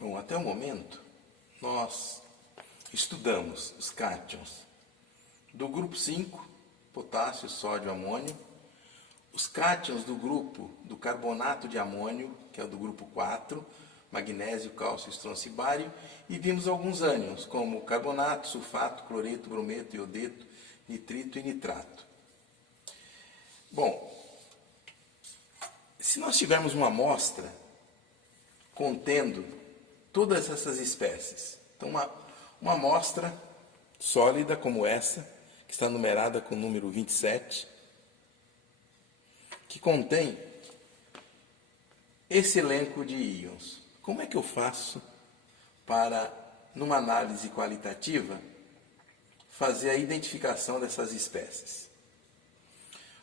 Bom, até o momento, nós estudamos os cátions do grupo 5, potássio, sódio, amônio, os cátions do grupo do carbonato de amônio, que é o do grupo 4, magnésio, cálcio, estrôncio e bário, e vimos alguns ânions, como carbonato, sulfato, cloreto, brometo, iodeto, nitrito e nitrato. Bom, se nós tivermos uma amostra contendo todas essas espécies, então uma amostra sólida como essa, que está numerada com o número 27, que contém esse elenco de íons. Como é que eu faço para, numa análise qualitativa, fazer a identificação dessas espécies?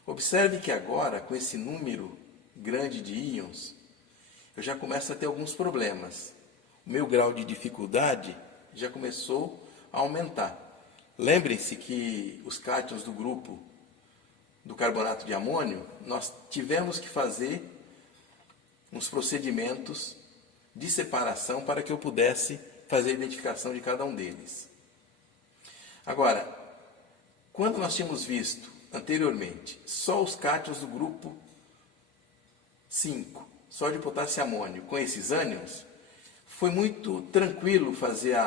Observe que agora, com esse número grande de íons, eu já começo a ter alguns problemas. O meu grau de dificuldade já começou a aumentar. Lembrem-se que os cátions do grupo do carbonato de amônio, nós tivemos que fazer uns procedimentos de separação para que eu pudesse fazer a identificação de cada um deles. Agora, quando nós tínhamos visto anteriormente só os cátions do grupo 5, sódio, potássio e amônio, com esses ânions, foi muito tranquilo fazer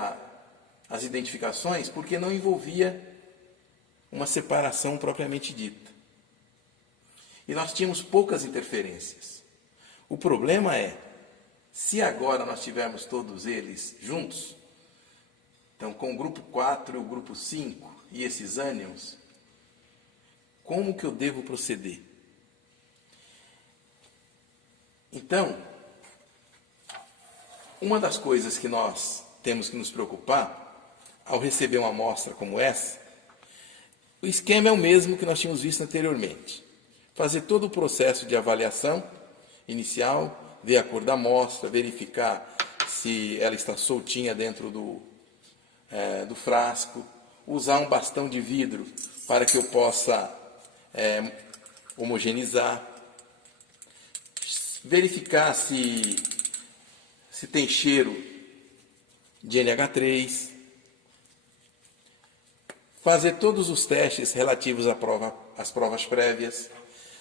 as identificações, porque não envolvia uma separação propriamente dita. E nós tínhamos poucas interferências. O problema é, se agora nós tivermos todos eles juntos, então com o grupo 4 e o grupo 5 e esses ânions, como que eu devo proceder? Então, uma das coisas que nós temos que nos preocupar ao receber uma amostra como essa, o esquema é o mesmo que nós tínhamos visto anteriormente. Fazer todo o processo de avaliação inicial, ver a cor da amostra, verificar se ela está soltinha dentro do frasco, usar um bastão de vidro para que eu possa homogeneizar, verificar se tem cheiro de NH3, fazer todos os testes relativos às provas prévias.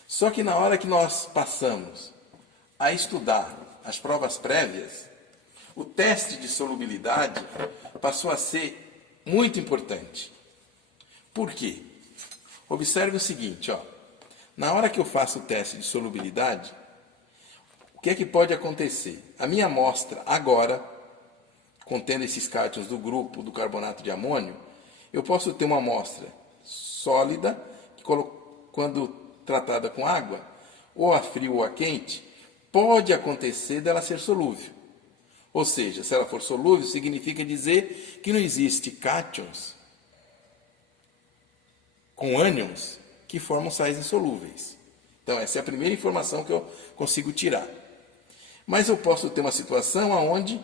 Só que na hora que nós passamos a estudar as provas prévias, o teste de solubilidade passou a ser muito importante. Por quê? Observe o seguinte, na hora que eu faço o teste de solubilidade, o que é que pode acontecer? A minha amostra agora, contendo esses cátions do grupo do carbonato de amônio, eu posso ter uma amostra sólida, que quando tratada com água, ou a frio ou a quente, pode acontecer dela ser solúvel. Ou seja, se ela for solúvel, significa dizer que não existe cátions com ânions que formam sais insolúveis. Então, essa é a primeira informação que eu consigo tirar. Mas eu posso ter uma situação onde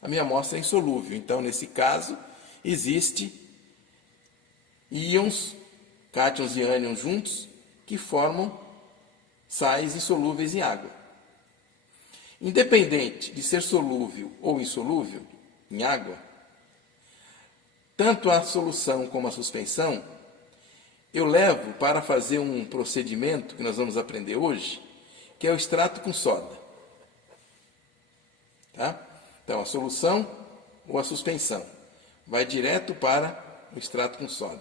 a minha amostra é insolúvel. Então, nesse caso, existe íons, cátions e ânions juntos, que formam sais insolúveis em água. Independente de ser solúvel ou insolúvel em água, tanto a solução como a suspensão, eu levo para fazer um procedimento que nós vamos aprender hoje, que é o extrato com soda. Tá? Então, a solução ou a suspensão vai direto para o extrato com soda.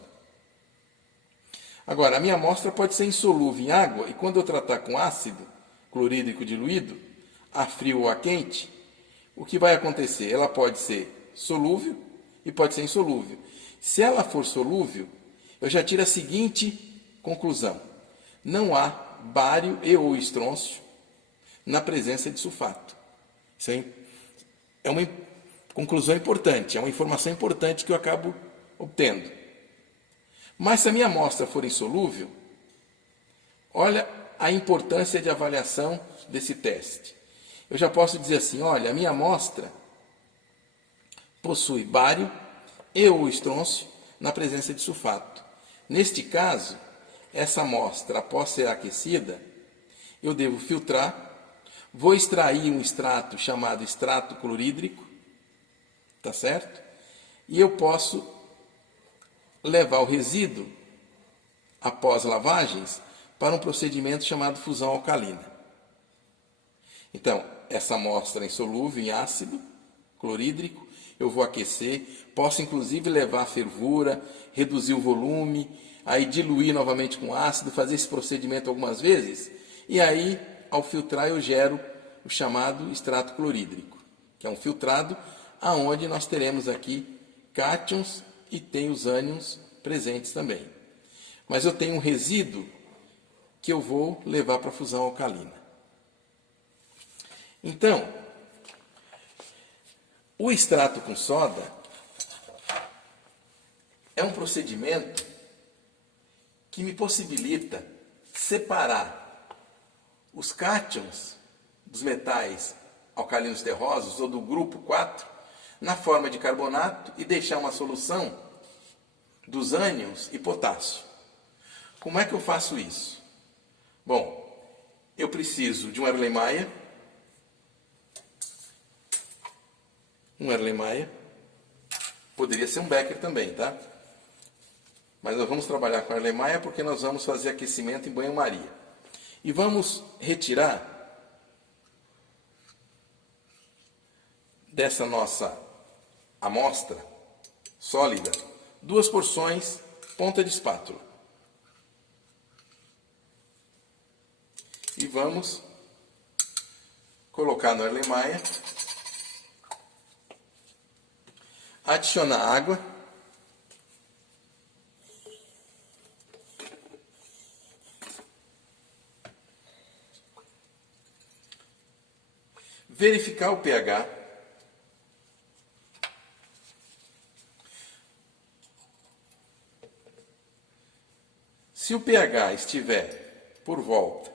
Agora, a minha amostra pode ser insolúvel em água, e quando eu tratar com ácido clorídrico diluído, a frio ou a quente, o que vai acontecer? Ela pode ser solúvel e pode ser insolúvel. Se ela for solúvel, eu já tiro a seguinte conclusão: não há bário e ou estrôncio na presença de sulfato. Isso é uma conclusão importante, é uma informação importante que eu acabo obtendo. Mas se a minha amostra for insolúvel, olha a importância de avaliação desse teste. Eu já posso dizer assim, olha, a minha amostra possui bário e ou estrôncio na presença de sulfato. Neste caso, essa amostra, após ser aquecida, eu devo filtrar, Vou extrair um extrato chamado extrato clorídrico, tá certo? E eu posso levar o resíduo, após lavagens, para um procedimento chamado fusão alcalina. Então, essa amostra insolúvel em ácido clorídrico, eu vou aquecer, posso inclusive levar a fervura, reduzir o volume, aí diluir novamente com ácido, fazer esse procedimento algumas vezes, e aí, ao filtrar, eu gero o chamado extrato clorídrico, que é um filtrado aonde nós teremos aqui cátions e tem os ânions presentes também. Mas eu tenho um resíduo que eu vou levar para a fusão alcalina. Então, o extrato com soda é um procedimento que me possibilita separar os cátions dos metais alcalinos terrosos ou do grupo 4 na forma de carbonato e deixar uma solução dos ânions e potássio. Como é que eu faço isso? Bom, eu preciso de um Erlenmeyer, poderia ser um Becker também, tá? Mas nós vamos trabalhar com Erlenmeyer porque nós vamos fazer aquecimento em banho-maria. E vamos retirar dessa nossa amostra sólida 2 porções ponta de espátula. E vamos colocar no Erlenmeyer, adicionar água, verificar o pH, se o pH estiver por volta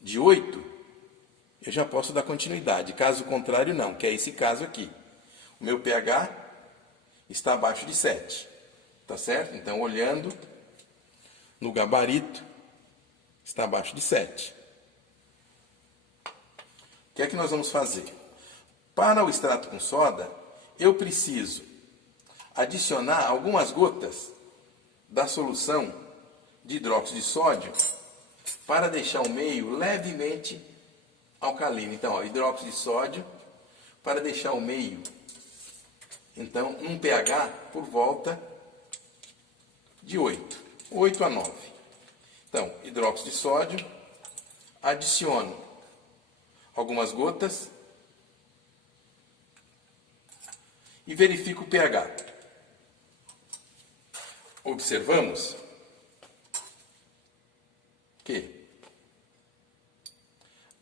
de 8, eu já posso dar continuidade. Caso contrário, não, que é esse caso aqui. O meu pH está abaixo de 7, tá certo? Então, olhando no gabarito, está abaixo de 7. O que é que nós vamos fazer? Para o extrato com soda, eu preciso adicionar algumas gotas da solução de hidróxido de sódio para deixar o meio levemente alcalino. Então, ó, hidróxido de sódio para deixar o meio, então, um pH por volta de 8 a 9. Então, hidróxido de sódio, adiciono algumas gotas e verifico o pH. Observamos que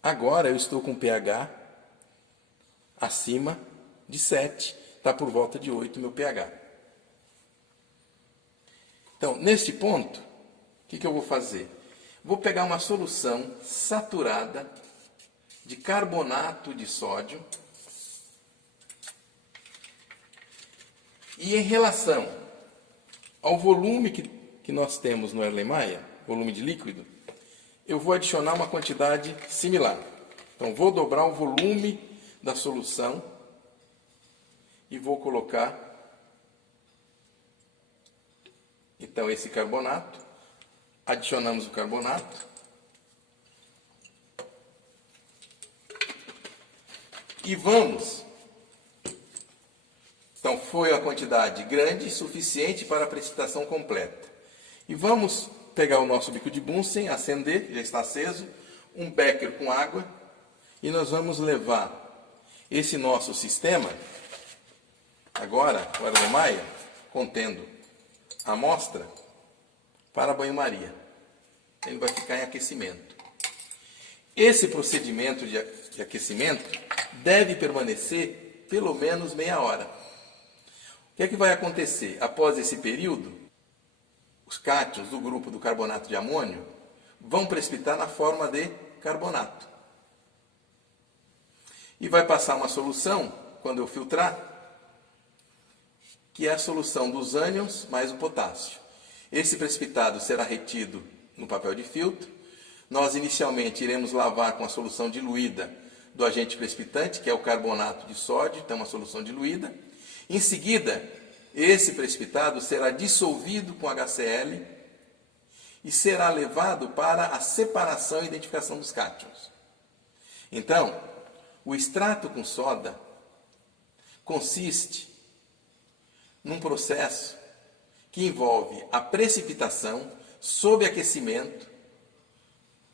agora eu estou com pH acima de 7, está por volta de 8 meu pH. Então, neste ponto, o que eu vou fazer? Vou pegar uma solução saturada de carbonato de sódio e em relação ao volume que nós temos no Erlenmeyer, volume de líquido, eu vou adicionar uma quantidade similar. Então, vou dobrar o volume da solução e vou colocar, então, esse carbonato. Adicionamos o carbonato. E vamos. Então, foi a quantidade grande e suficiente para a precipitação completa. E vamos pegar o nosso bico de Bunsen, acender, já está aceso, um becker com água, e nós vamos levar esse nosso sistema, agora, o Erlenmeyer, contendo a amostra, para a banho-maria. Ele vai ficar em aquecimento. Esse procedimento de aquecimento deve permanecer pelo menos meia hora. O que é que vai acontecer? Após esse período, os cátions do grupo do carbonato de amônio vão precipitar na forma de carbonato. E vai passar uma solução, quando eu filtrar, que é a solução dos ânions mais o potássio. Esse precipitado será retido no papel de filtro, Nós inicialmente iremos lavar com a solução diluída do agente precipitante, que é o carbonato de sódio, então uma solução diluída. Em seguida, esse precipitado será dissolvido com HCl e será levado para a separação e identificação dos cátions. Então, o extrato com soda consiste num processo que envolve a precipitação sob aquecimento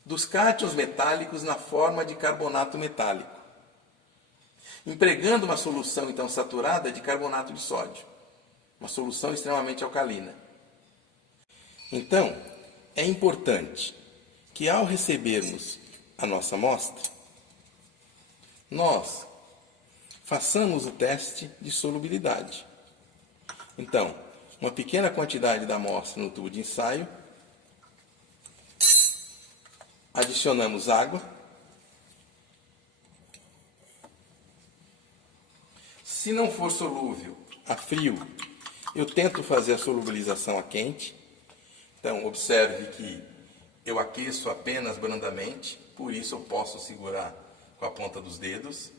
dos cátions metálicos na forma de carbonato metálico, empregando uma solução então saturada de carbonato de sódio, uma solução extremamente alcalina. Então, é importante que ao recebermos a nossa amostra, nós façamos o teste de solubilidade. Então, uma pequena quantidade da amostra no tubo de ensaio, adicionamos água. Se não for solúvel a frio, eu tento fazer a solubilização a quente. Então, observe que eu aqueço apenas brandamente, por isso eu posso segurar com a ponta dos dedos.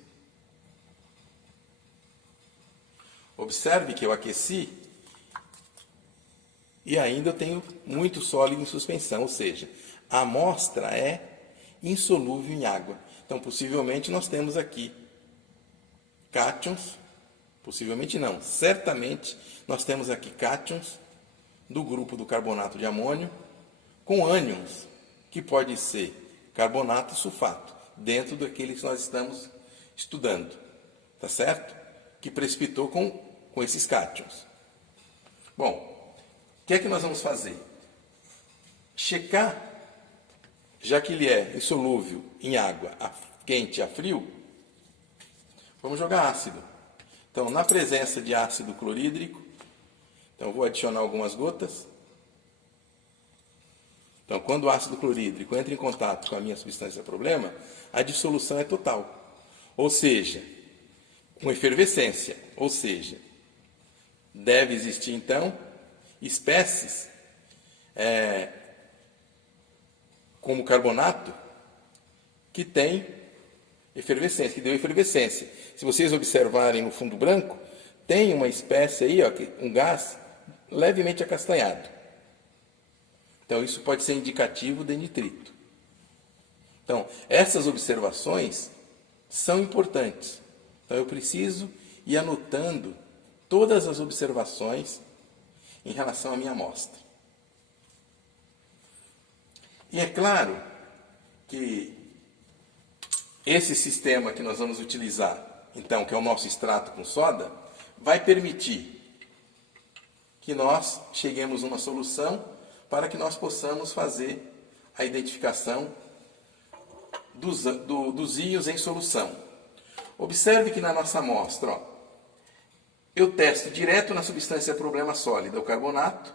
Observe que eu aqueci e ainda eu tenho muito sólido em suspensão, ou seja, a amostra é insolúvel em água. Então, possivelmente, nós temos aqui cátions, possivelmente não, certamente nós temos aqui cátions do grupo do carbonato de amônio com ânions, que pode ser carbonato e sulfato, dentro daquele que nós estamos estudando, tá certo? Que precipitou com esses cátions. Bom, o que é que nós vamos fazer? Checar, já que ele é insolúvel em água a quente e a frio, vamos jogar ácido. Então, na presença de ácido clorídrico, então vou adicionar algumas gotas. Então, quando o ácido clorídrico entra em contato com a minha substância problema, a dissolução é total. Ou seja, com efervescência. Ou seja, deve existir, então, espécies como carbonato que tem efervescência, que deu efervescência. Se vocês observarem no fundo branco, tem uma espécie aí, ó, um gás levemente acastanhado. Então, isso pode ser indicativo de nitrito. Então, essas observações são importantes. Então, eu preciso ir anotando todas as observações em relação à minha amostra. E é claro que esse sistema que nós vamos utilizar, então, que é o nosso extrato com soda, vai permitir que nós cheguemos a uma solução para que nós possamos fazer a identificação dos íons em solução. Observe que na nossa amostra, ó, eu testo direto na substância problema sólida, o carbonato,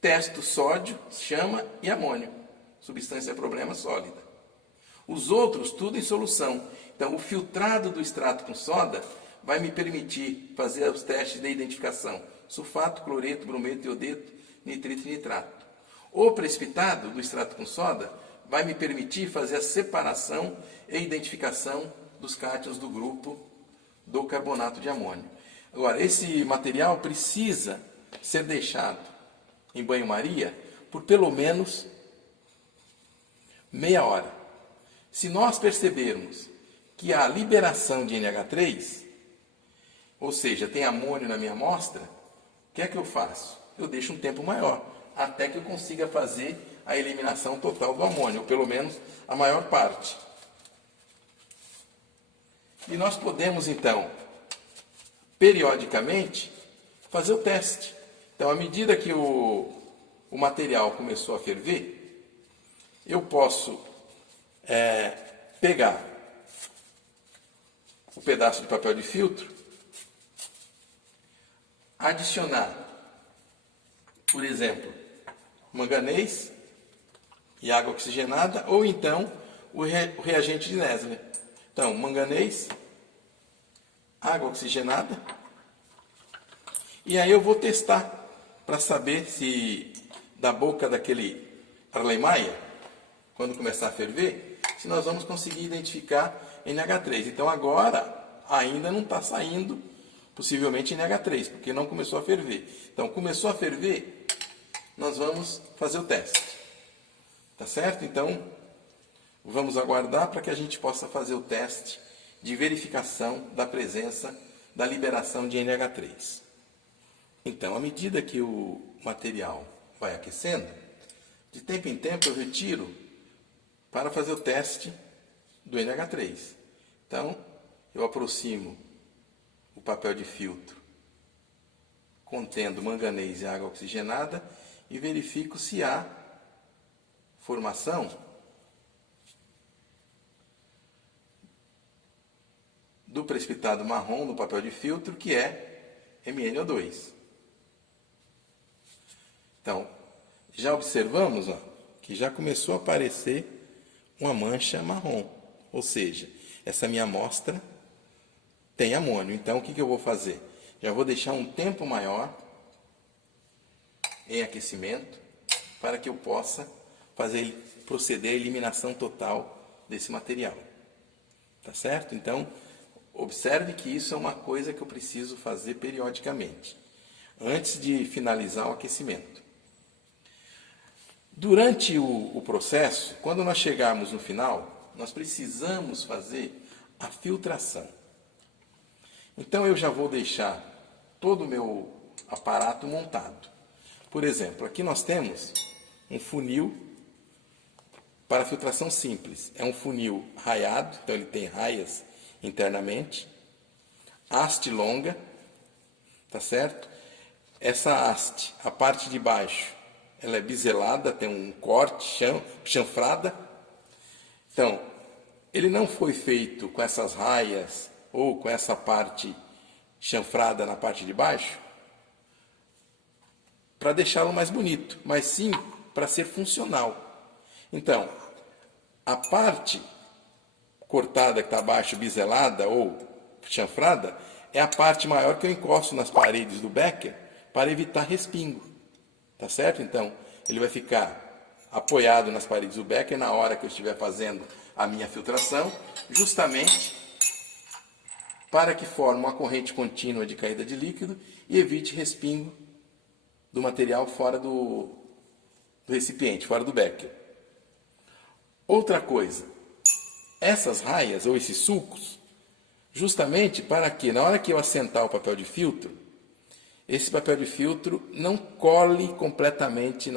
testo sódio, chama e amônio, substância problema sólida. Os outros, tudo em solução. Então, o filtrado do extrato com soda vai me permitir fazer os testes de identificação: sulfato, cloreto, brometo, iodeto, nitrito e nitrato. O precipitado do extrato com soda vai me permitir fazer a separação e identificação dos cátions do grupo do carbonato de amônio. Agora, esse material precisa ser deixado em banho-maria por pelo menos meia hora. Se nós percebermos que há liberação de NH3, ou seja, tem amônio na minha amostra, o que é que eu faço? Eu deixo um tempo maior, até que eu consiga fazer a eliminação total do amônio, ou pelo menos a maior parte. E nós podemos, então, periodicamente, fazer o teste. Então, à medida que o material começou a ferver, eu posso pegar o pedaço de papel de filtro, adicionar, por exemplo, manganês e água oxigenada, ou então o reagente de Nestle. Então, manganês, água oxigenada, e aí eu vou testar para saber se da boca daquele Erlenmeyer, quando começar a ferver, se nós vamos conseguir identificar NH3. Então agora ainda não está saindo, possivelmente, NH3, porque não começou a ferver. Então começou a ferver, nós vamos fazer o teste. Tá certo? Então vamos aguardar para que a gente possa fazer o teste de verificação da presença da liberação de NH3. Então, à medida que o material vai aquecendo, de tempo em tempo eu retiro para fazer o teste do NH3. Então, eu aproximo o papel de filtro contendo manganês e água oxigenada e verifico se há formação do precipitado marrom no papel de filtro, que é MnO2. Então, já observamos que já começou a aparecer uma mancha marrom, ou seja, essa minha amostra tem amônio. Então, o que eu vou fazer? Já vou deixar um tempo maior em aquecimento para que eu possa proceder à eliminação total desse material. Tá certo? Então, observe que isso é uma coisa que eu preciso fazer periodicamente, antes de finalizar o aquecimento. Durante o processo, quando nós chegarmos no final, nós precisamos fazer a filtração. Então eu já vou deixar todo o meu aparato montado. Por exemplo, aqui nós temos um funil para filtração simples. É um funil raiado, então ele tem raias internamente, haste longa, tá certo? Essa haste, a parte de baixo, ela é biselada, tem um corte, chanfrada. Então, ele não foi feito com essas raias ou com essa parte chanfrada na parte de baixo para deixá-lo mais bonito, mas sim para ser funcional. Então, a parte cortada que está abaixo, biselada ou chanfrada, é a parte maior que eu encosto nas paredes do becker para evitar respingo. Tá certo? Então, ele vai ficar apoiado nas paredes do becker na hora que eu estiver fazendo a minha filtração, justamente para que forme uma corrente contínua de caída de líquido e evite respingo do material fora do recipiente, fora do becker. Outra coisa, essas raias ou esses sulcos, justamente para que na hora que eu assentar o papel de filtro, esse papel de filtro não cole completamente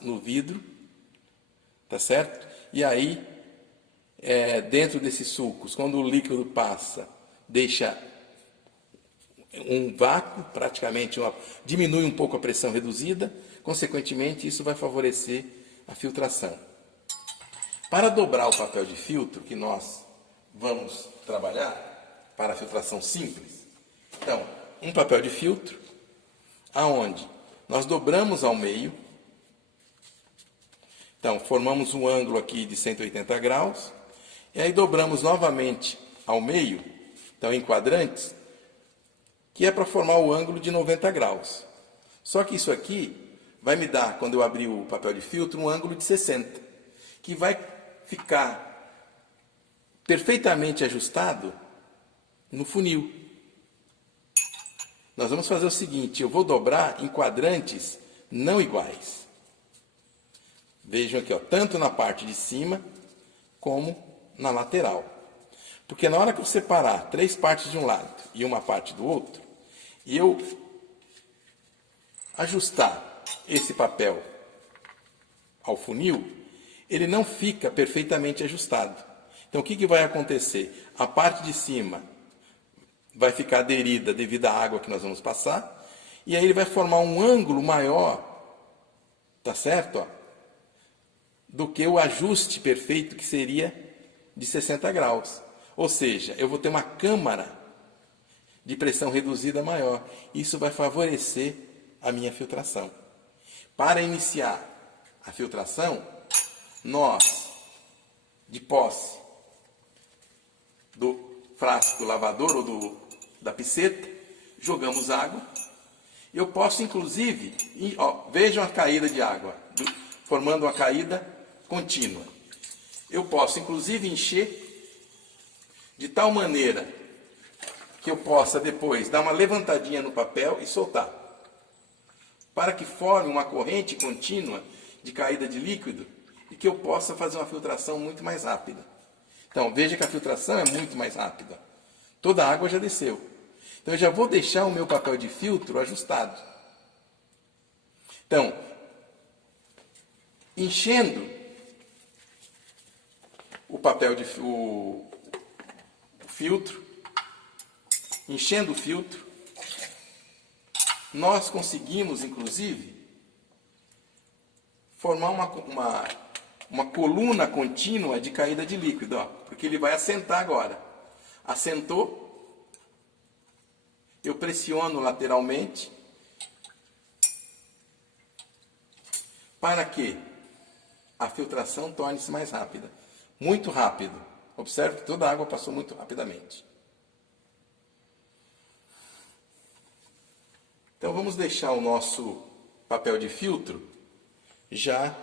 no vidro, tá certo? E aí, dentro desses sulcos, quando o líquido passa, deixa um vácuo, praticamente diminui um pouco a pressão reduzida, consequentemente isso vai favorecer a filtração. Para dobrar o papel de filtro que nós vamos trabalhar para a filtração simples, então, um papel de filtro, aonde nós dobramos ao meio. Então, formamos um ângulo aqui de 180 graus, e aí dobramos novamente ao meio, então em quadrantes, que é para formar o ângulo de 90 graus. Só que isso aqui vai me dar, quando eu abrir o papel de filtro, um ângulo de 60, que vai ficar perfeitamente ajustado no funil. Nós vamos fazer o seguinte, eu vou dobrar em quadrantes não iguais. Vejam aqui, tanto na parte de cima como na lateral. Porque na hora que eu separar 3 partes de um lado e uma parte do outro, e eu ajustar esse papel ao funil, ele não fica perfeitamente ajustado. Então o que vai acontecer? A parte de cima vai ficar aderida devido à água que nós vamos passar, e aí ele vai formar um ângulo maior, tá certo? Do que o ajuste perfeito que seria de 60 graus. Ou seja, eu vou ter uma câmara de pressão reduzida maior. Isso vai favorecer a minha filtração. Para iniciar a filtração, nós, de posse do frasco do lavador ou da piceta, jogamos água. Eu posso, inclusive, vejam a caída de água, formando uma caída contínua. eu posso inclusive encher de tal maneira que eu possa depois dar uma levantadinha no papel e soltar, para que forme uma corrente contínua de caída de líquido e que eu possa fazer uma filtração muito mais rápida. Então, veja que a filtração é muito mais rápida. Toda a água já desceu. Então, eu já vou deixar o meu papel de filtro ajustado. Então, enchendo o papel de o filtro, enchendo o filtro, nós conseguimos, inclusive, formar uma coluna contínua de caída de líquido, ó, porque ele vai assentar agora. Assentou, eu pressiono lateralmente, para que a filtração torne-se mais rápida. Muito rápido. Observe que toda a água passou muito rapidamente. Então vamos deixar o nosso papel de filtro já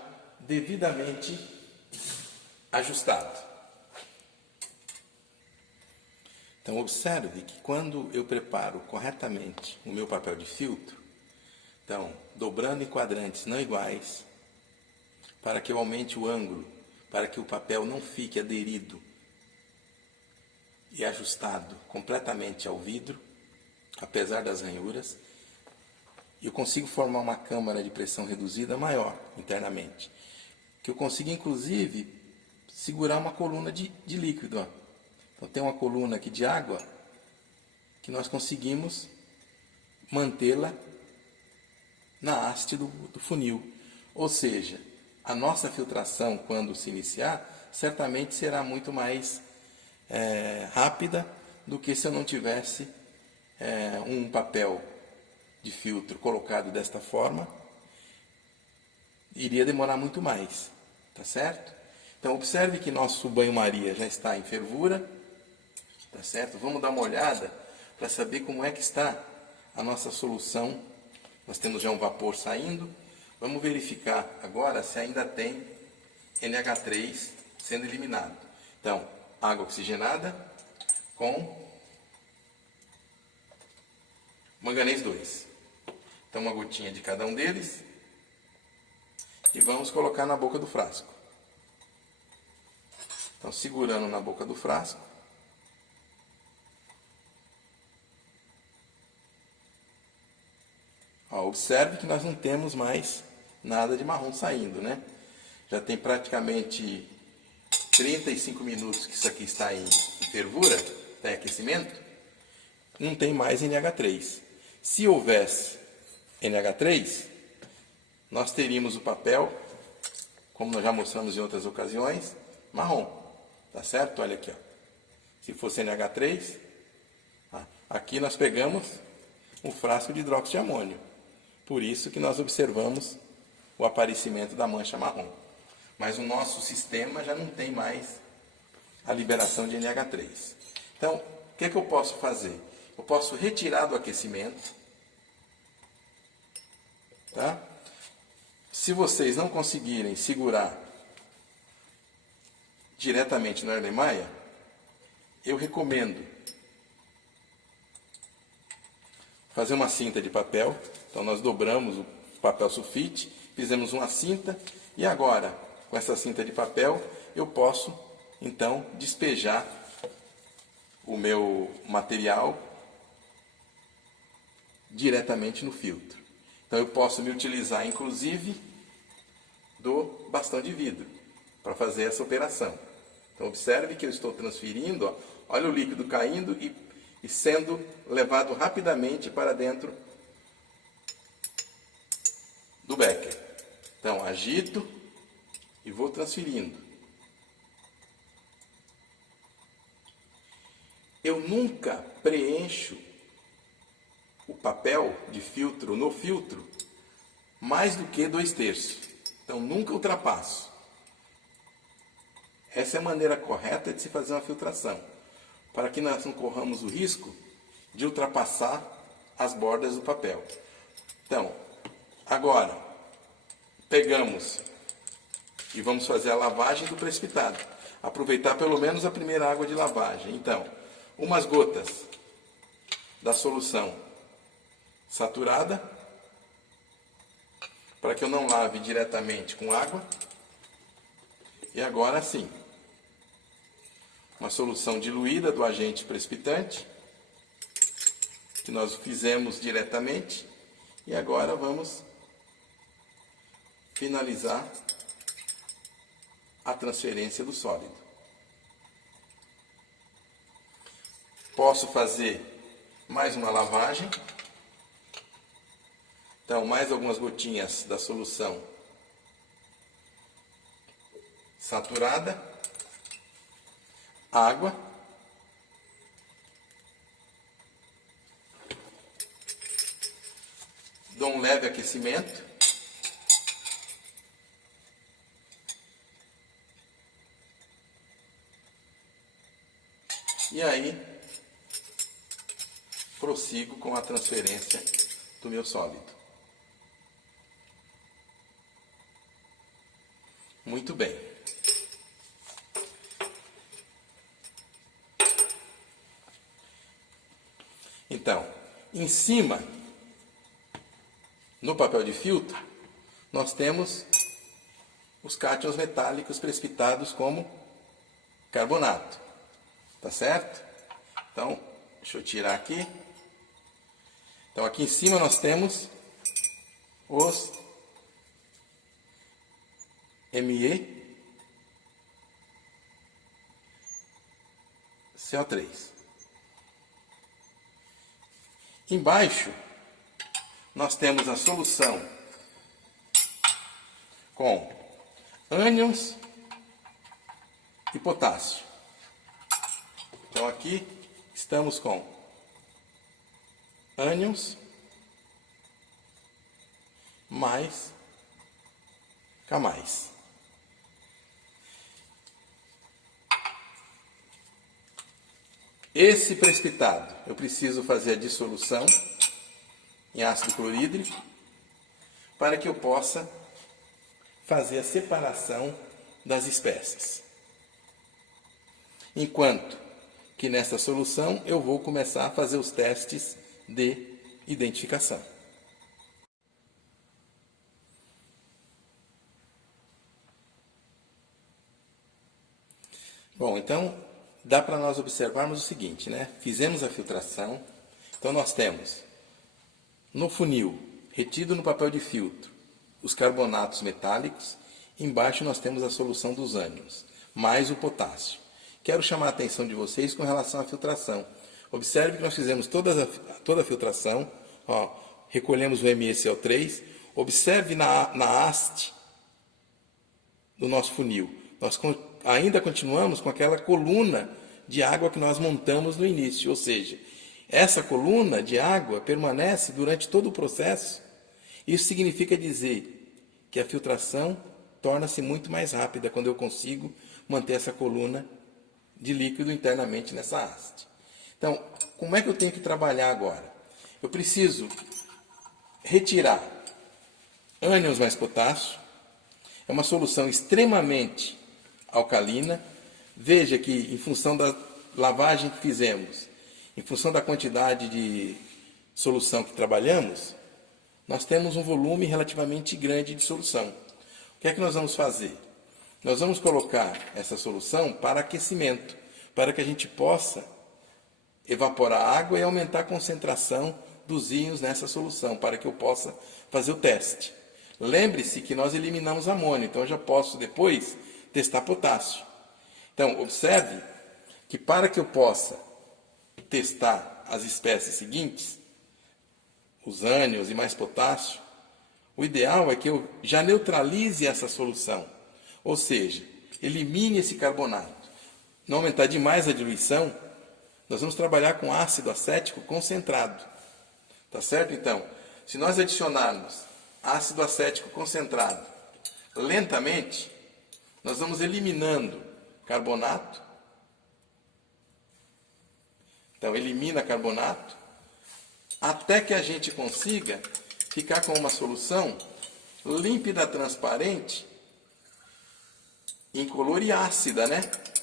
devidamente ajustado. Então observe que quando eu preparo corretamente o meu papel de filtro, então dobrando em quadrantes não iguais, para que eu aumente o ângulo, para que o papel não fique aderido e ajustado completamente ao vidro, apesar das ranhuras, eu consigo formar uma câmara de pressão reduzida maior internamente, que eu consigo inclusive segurar uma coluna de líquido. Ó. Então tem uma coluna aqui de água que nós conseguimos mantê-la na haste do funil. Ou seja, a nossa filtração, quando se iniciar, certamente será muito mais rápida do que se eu não tivesse um papel de filtro colocado desta forma. Iria demorar muito mais, tá certo? Então observe que nosso banho-maria já está em fervura, tá certo? Vamos dar uma olhada para saber como é que está a nossa solução. Nós temos já um vapor saindo. Vamos verificar agora se ainda tem NH3 sendo eliminado. Então, água oxigenada com manganês 2. Então, uma gotinha de cada um deles. E vamos colocar na boca do frasco. Então, segurando na boca do frasco. Ó, observe que nós não temos mais nada de marrom saindo, né? Já tem praticamente 35 minutos que isso aqui está em fervura, está em aquecimento. Não tem mais NH3. Se houvesse NH3, nós teríamos o papel, como nós já mostramos em outras ocasiões, marrom. Tá certo? Olha aqui, ó. Se fosse NH3, aqui nós pegamos um frasco de hidróxido de amônio. Por isso que nós observamos o aparecimento da mancha marrom. Mas o nosso sistema já não tem mais a liberação de NH3. Então, o que eu posso fazer? Eu posso retirar do aquecimento. Tá? Se vocês não conseguirem segurar diretamente no Erlenmeyer, eu recomendo fazer uma cinta de papel. Então nós dobramos o papel sulfite, fizemos uma cinta e agora com essa cinta de papel eu posso então despejar o meu material diretamente no filtro. Então eu posso me utilizar inclusive do bastão de vidro para fazer essa operação. Então observe que eu estou transferindo, ó, olha o líquido caindo e sendo levado rapidamente para dentro do becker. Então agito e vou transferindo. Eu nunca preencho o papel de filtro no filtro mais do que 2/3. Então nunca ultrapasso. Essa é a maneira correta de se fazer uma filtração, para que nós não corramos o risco de ultrapassar as bordas do papel. Então, agora, pegamos E vamos fazer a lavagem do precipitado. Aproveitar pelo menos a primeira água de lavagem. Então, umas gotas da solução saturada, para que eu não lave diretamente com água. E agora sim, uma solução diluída do agente precipitante, que nós fizemos diretamente. E agora vamos finalizar a transferência do sólido. Posso fazer mais uma lavagem. Então, mais algumas gotinhas da solução saturada, água, dou um leve aquecimento. E aí, prossigo com a transferência do meu sólido. Muito bem. Então, em cima, no papel de filtro, nós temos os cátions metálicos precipitados como carbonato. Tá certo? Então, deixa eu tirar aqui. Então, aqui em cima nós temos os MeCO3. Embaixo, nós temos a solução com ânions e potássio. Então aqui estamos com ânions mais K+. Esse precipitado, eu preciso fazer a dissolução em ácido clorídrico para que eu possa fazer a separação das espécies. Enquanto que nessa solução eu vou começar a fazer os testes de identificação. Bom, então dá para nós observarmos o seguinte, né? Fizemos a filtração, então nós temos no funil, retido no papel de filtro, os carbonatos metálicos, embaixo nós temos a solução dos ânions, mais o potássio. Quero chamar a atenção de vocês com relação à filtração. Observe que nós fizemos toda a filtração, ó, recolhemos o MeCO3, observe na haste do nosso funil. Nós ainda continuamos com aquela coluna de água que nós montamos no início, ou seja, essa coluna de água permanece durante todo o processo. Isso significa dizer que a filtração torna-se muito mais rápida quando eu consigo manter essa coluna de líquido internamente nessa haste. Então, como é que eu tenho que trabalhar agora? Eu preciso retirar ânions mais potássio. É uma solução extremamente alcalina. Veja que em função da lavagem que fizemos, em função da quantidade de solução que trabalhamos, nós temos um volume relativamente grande de solução. O que é que nós vamos fazer? Nós vamos colocar essa solução para aquecimento, para que a gente possa evaporar a água e aumentar a concentração dos íons nessa solução, para que eu possa fazer o teste. Lembre-se que nós eliminamos amônio, então eu já posso depois testar potássio. Então, observe que para que eu possa testar as espécies seguintes, os ânions e mais potássio, o ideal é que eu já neutralize essa solução. Ou seja, elimine esse carbonato. Não aumentar demais a diluição, nós vamos trabalhar com ácido acético concentrado. Tá certo? Então, se nós adicionarmos ácido acético concentrado lentamente, nós vamos eliminando carbonato. Então, elimina carbonato, até que a gente consiga ficar com uma solução límpida, transparente, incolor e ácida, né?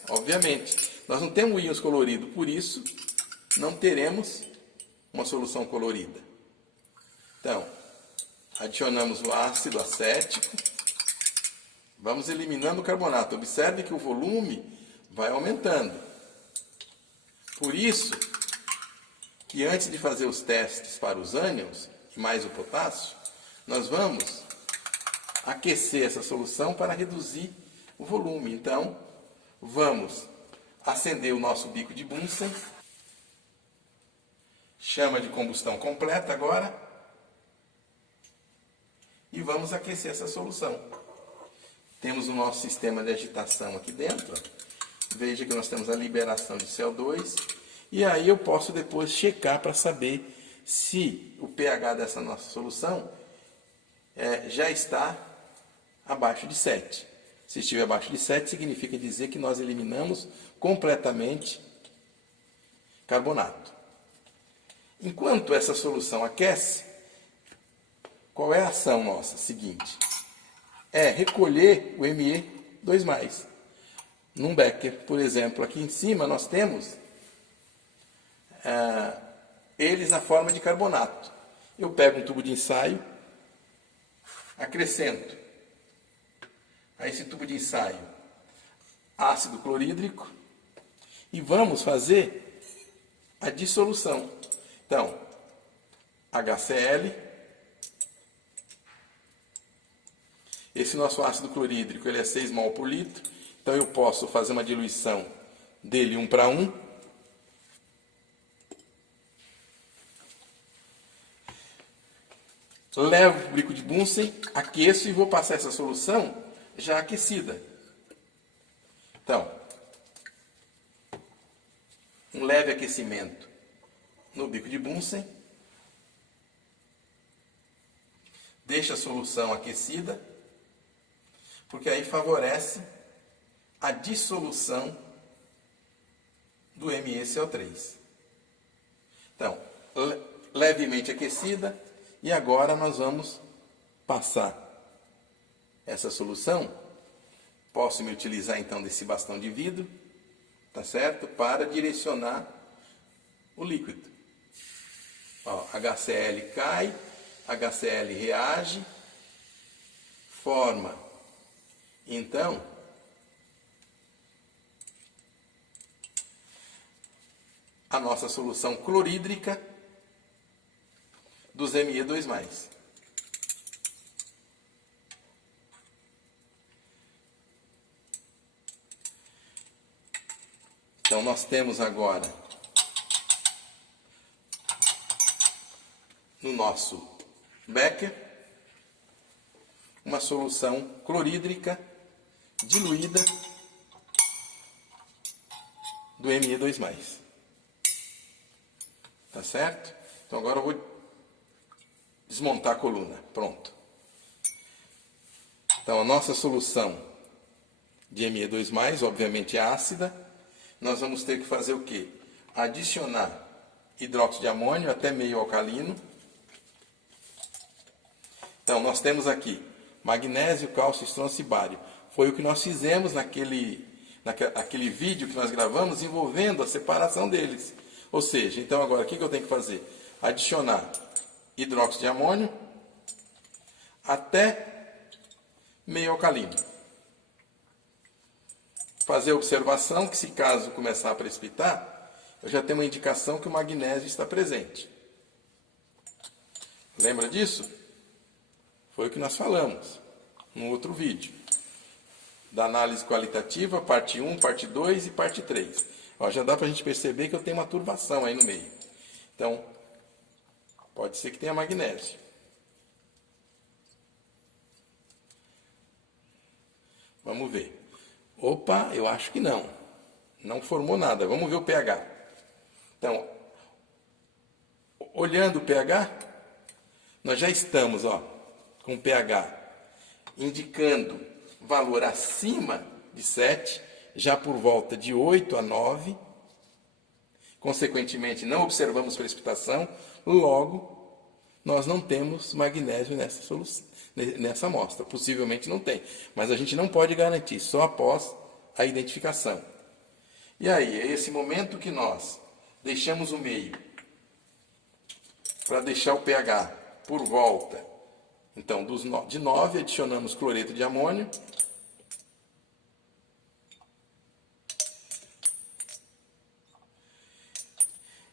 Obviamente. Nós não temos íons coloridos, por isso não teremos uma solução colorida. Então, adicionamos o ácido acético. Vamos eliminando o carbonato. Observe que o volume vai aumentando. Por isso que antes de fazer os testes para os ânions e mais o potássio, nós vamos aquecer essa solução para reduzir o volume. Então, vamos acender o nosso bico de Bunsen. Chama de combustão completa agora. E vamos aquecer essa solução. Temos o nosso sistema de agitação aqui dentro. Veja que nós temos a liberação de CO2. E aí eu posso depois checar para saber se o pH dessa nossa solução já está abaixo de 7. Se estiver abaixo de 7, significa dizer que nós eliminamos completamente carbonato. Enquanto essa solução aquece, qual é a ação nossa? Seguinte, é recolher o Me2+. Num becker, por exemplo, aqui em cima nós temos eles na forma de carbonato. Eu pego um tubo de ensaio, acrescento a esse tubo de ensaio ácido clorídrico e vamos fazer a dissolução. Então, HCl, esse nosso ácido clorídrico ele é 6 mol por litro, então eu posso fazer uma diluição dele 1:1. Levo o bico de Bunsen, aqueço e vou passar essa solução já aquecida. Então, um leve aquecimento no bico de Bunsen. Deixa a solução aquecida, porque aí favorece a dissolução do MeCO3. Então, levemente aquecida. E agora nós vamos passar essa solução. Posso me utilizar então desse bastão de vidro, tá certo? Para direcionar o líquido. Ó, HCl cai, HCl reage, forma então a nossa solução clorídrica dos Me2+. Então nós temos agora no nosso becker uma solução clorídrica diluída do Me2+. Tá certo? Então agora eu vou desmontar a coluna. Pronto. Então a nossa solução de Me2+, obviamente é ácida. Nós vamos ter que fazer o quê? Adicionar hidróxido de amônio até meio alcalino. Então nós temos aqui magnésio, cálcio, estronço e bário. Foi o que nós fizemos naquele vídeo que nós gravamos envolvendo a separação deles. Ou seja, então agora o que eu tenho que fazer? Adicionar hidróxido de amônio até meio alcalino. Fazer a observação que se caso começar a precipitar, eu já tenho uma indicação que o magnésio está presente. Lembra disso? Foi o que nós falamos no outro vídeo. Da análise qualitativa, parte 1, parte 2 e parte 3. Ó, já dá para a gente perceber que eu tenho uma turbação aí no meio. Então, pode ser que tenha magnésio. Vamos ver. Opa, eu acho que não. Não formou nada. Vamos ver o pH. Então, olhando o pH, nós já estamos com o pH indicando valor acima de 7, já por volta de 8 a 9. Consequentemente, não observamos precipitação, logo nós não temos magnésio nessa solução, nessa amostra. Possivelmente não tem, mas a gente não pode garantir, só após a identificação. E aí, é esse momento que nós deixamos o meio para deixar o pH por volta. Então, de 9 adicionamos cloreto de amônio.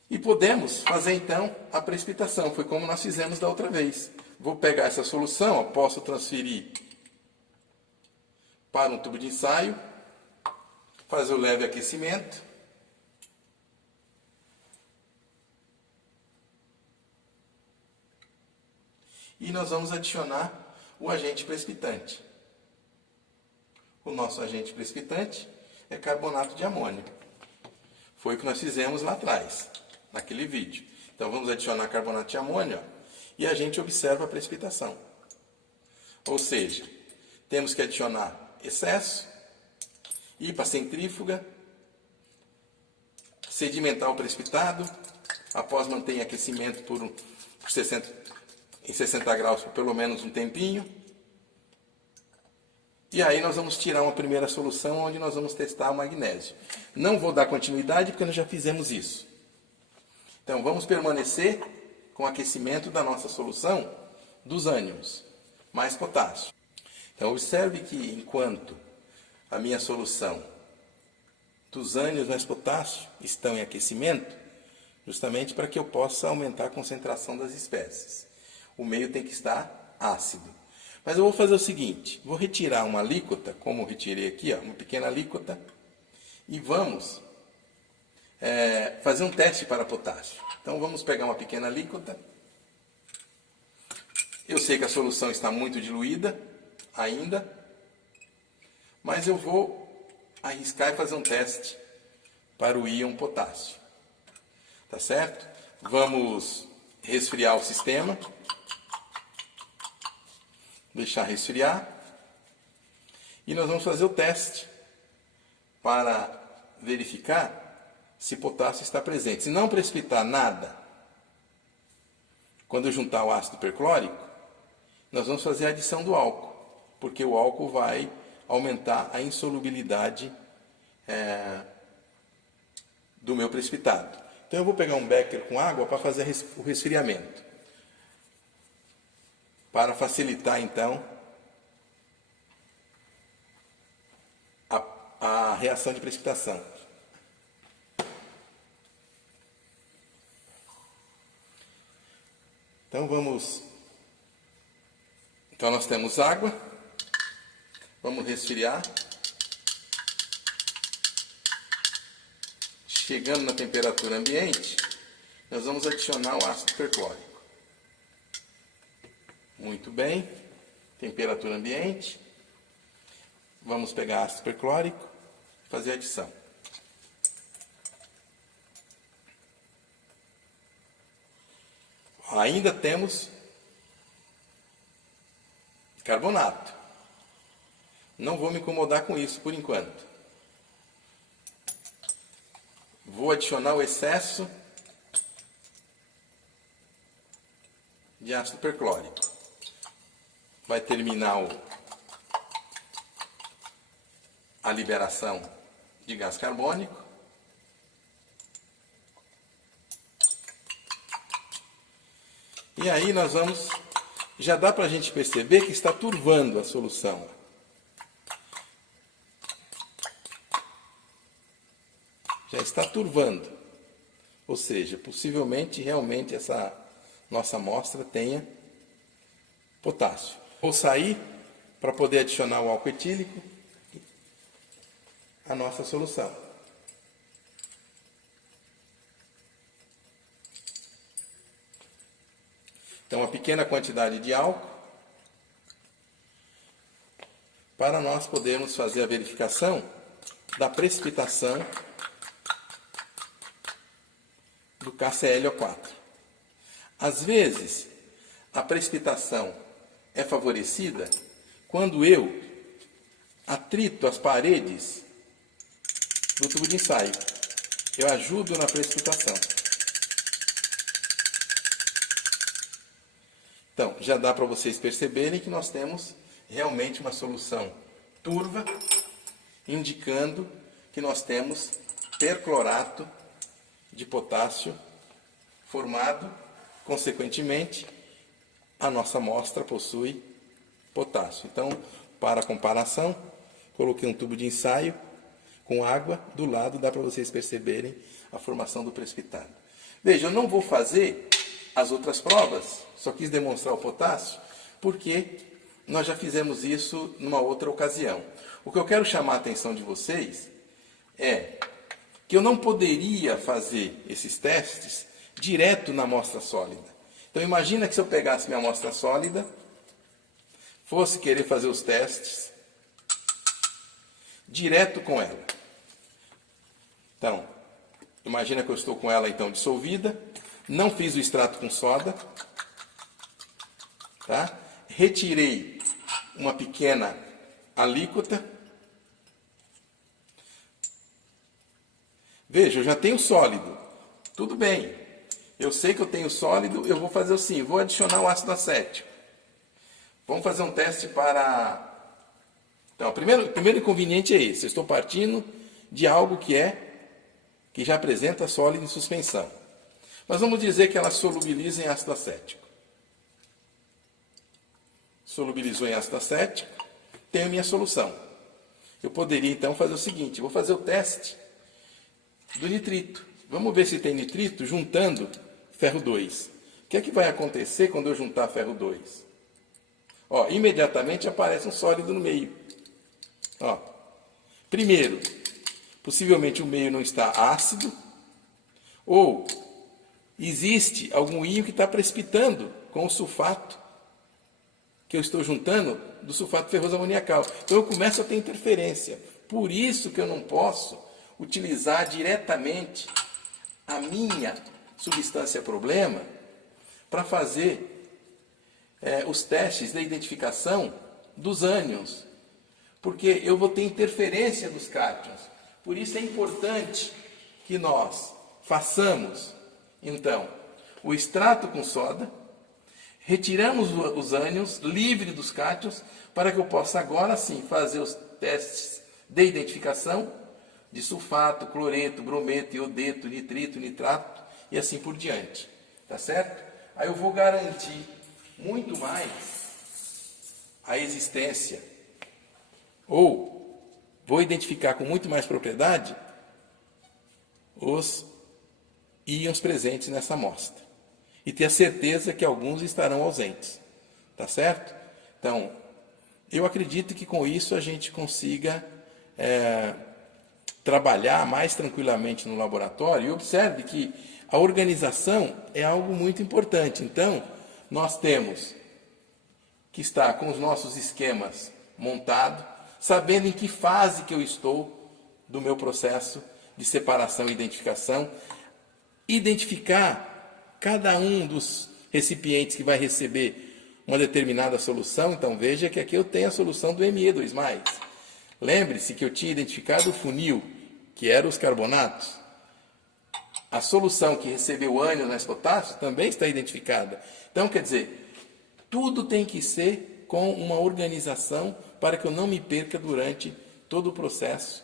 E podemos fazer então a precipitação, foi como nós fizemos da outra vez. Vou pegar essa solução, posso transferir para um tubo de ensaio, fazer o leve aquecimento. E nós vamos adicionar o agente precipitante. O nosso agente precipitante é carbonato de amônio. Foi o que nós fizemos lá atrás, naquele vídeo. Então vamos adicionar carbonato de amônio, ó, e a gente observa a precipitação. Ou seja, temos que adicionar excesso, ir para a centrífuga, sedimentar o precipitado, após manter em aquecimento em 60 graus por pelo menos um tempinho. E aí nós vamos tirar uma primeira solução onde nós vamos testar o magnésio. Não vou dar continuidade porque nós já fizemos isso. Então vamos permanecer com o aquecimento da nossa solução dos ânions, mais potássio. Então observe que enquanto a minha solução dos ânions mais potássio estão em aquecimento, justamente para que eu possa aumentar a concentração das espécies. O meio tem que estar ácido. Mas eu vou fazer o seguinte, vou retirar uma alíquota, como eu retirei aqui, ó, uma pequena alíquota, e vamos fazer um teste para potássio. Então vamos pegar uma pequena alíquota. Eu sei que a solução está muito diluída ainda, mas eu vou arriscar e fazer um teste para o íon potássio. Tá certo? Vamos resfriar o sistema. Deixar resfriar. E nós vamos fazer o teste para verificar se potássio está presente. Se não precipitar nada, quando eu juntar o ácido perclórico, nós vamos fazer a adição do álcool, porque o álcool vai aumentar a insolubilidade do meu precipitado. Então eu vou pegar um becker com água para fazer o resfriamento. Para facilitar então a reação de precipitação. Então nós temos água, vamos resfriar. Chegando na temperatura ambiente, nós vamos adicionar o ácido perclórico. Muito bem, temperatura ambiente. Vamos pegar ácido perclórico e fazer a adição. Ainda temos carbonato. Não vou me incomodar com isso por enquanto. Vou adicionar o excesso de ácido perclórico. Vai terminar a liberação de gás carbônico. E aí nós vamos, já dá para a gente perceber que está turvando a solução. Já está turvando. Ou seja, possivelmente, realmente, essa nossa amostra tenha potássio. Vou sair para poder adicionar o álcool etílico à nossa solução. Então, uma pequena quantidade de álcool para nós podermos fazer a verificação da precipitação do KClO4. Às vezes, a precipitação é favorecida quando eu atrito as paredes do tubo de ensaio. Eu ajudo na precipitação. Então, já dá para vocês perceberem que nós temos realmente uma solução turva, indicando que nós temos perclorato de potássio formado, consequentemente, a nossa amostra possui potássio. Então, para comparação, coloquei um tubo de ensaio com água do lado, dá para vocês perceberem a formação do precipitado. Veja, eu não vou fazer as outras provas, só quis demonstrar o potássio, porque nós já fizemos isso numa outra ocasião. O que eu quero chamar a atenção de vocês é que eu não poderia fazer esses testes direto na amostra sólida. Então imagina que se eu pegasse minha amostra sólida, fosse querer fazer os testes direto com ela. Então, imagina que eu estou com ela então dissolvida, não fiz o extrato com soda, tá? Retirei uma pequena alíquota. Veja, eu já tenho sólido. Tudo bem. Eu sei que eu tenho sólido, eu vou fazer assim, vou adicionar o ácido acético. Vamos fazer um teste para... Então, o primeiro inconveniente é esse. Eu estou partindo de algo que já apresenta sólido em suspensão. Mas vamos dizer que ela solubiliza em ácido acético. Solubilizou em ácido acético, tenho minha solução. Eu poderia então fazer o seguinte, vou fazer o teste do nitrito. Vamos ver se tem nitrito juntando ferro 2. O que é que vai acontecer quando eu juntar ferro 2? Ó, imediatamente aparece um sólido no meio. Ó, primeiro, possivelmente o meio não está ácido, ou existe algum íon que está precipitando com o sulfato que eu estou juntando do sulfato ferroso amoniacal. Então eu começo a ter interferência. Por isso que eu não posso utilizar diretamente a minha substância problema para fazer os testes de identificação dos ânions, porque eu vou ter interferência dos cátions. Por isso é importante que nós façamos, então, o extrato com soda, retiramos os ânions livre dos cátions, para que eu possa agora sim fazer os testes de identificação de sulfato, cloreto, brometo, iodeto, nitrito, nitrato e assim por diante. Tá certo? Aí eu vou garantir muito mais a existência, ou vou identificar com muito mais propriedade os íons presentes nessa amostra. E ter a certeza que alguns estarão ausentes. Tá certo? Então, eu acredito que com isso a gente consiga trabalhar mais tranquilamente no laboratório. E observe que a organização é algo muito importante. Então, nós temos que estar com os nossos esquemas montados, sabendo em que fase que eu estou do meu processo de separação e identificação, identificar cada um dos recipientes que vai receber uma determinada solução. Então veja que aqui eu tenho a solução do Me2+. Lembre-se que eu tinha identificado o funil, que eram os carbonatos. A solução que recebeu o ânion mais potássio também está identificada. Então, quer dizer, tudo tem que ser com uma organização para que eu não me perca durante todo o processo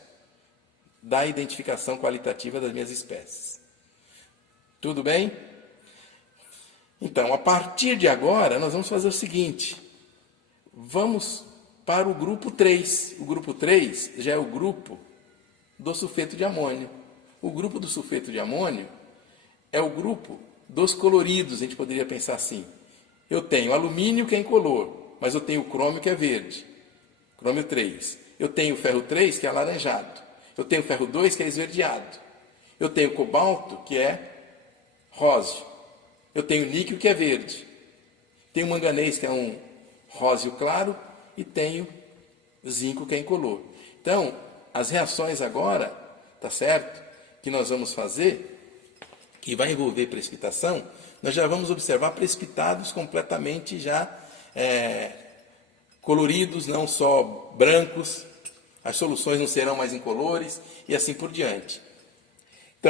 da identificação qualitativa das minhas espécies. Tudo bem? Então, a partir de agora, nós vamos fazer o seguinte. Vamos para o grupo 3. O grupo 3 já é o grupo do sulfeto de amônio. O grupo do sulfeto de amônio é o grupo dos coloridos, a gente poderia pensar assim. Eu tenho alumínio, que é incolor, mas eu tenho o crômio, que é verde. Crômio 3. Eu tenho o ferro 3, que é alaranjado. Eu tenho o ferro 2, que é esverdeado. Eu tenho o cobalto, que é róseo. Eu tenho níquel, que é verde. Tenho manganês, que é um róseo claro, e tenho zinco, que é incolor. Então, as reações agora, tá certo, que nós vamos fazer, que vai envolver precipitação, nós já vamos observar precipitados completamente já coloridos, não só brancos, as soluções não serão mais incolores, e assim por diante.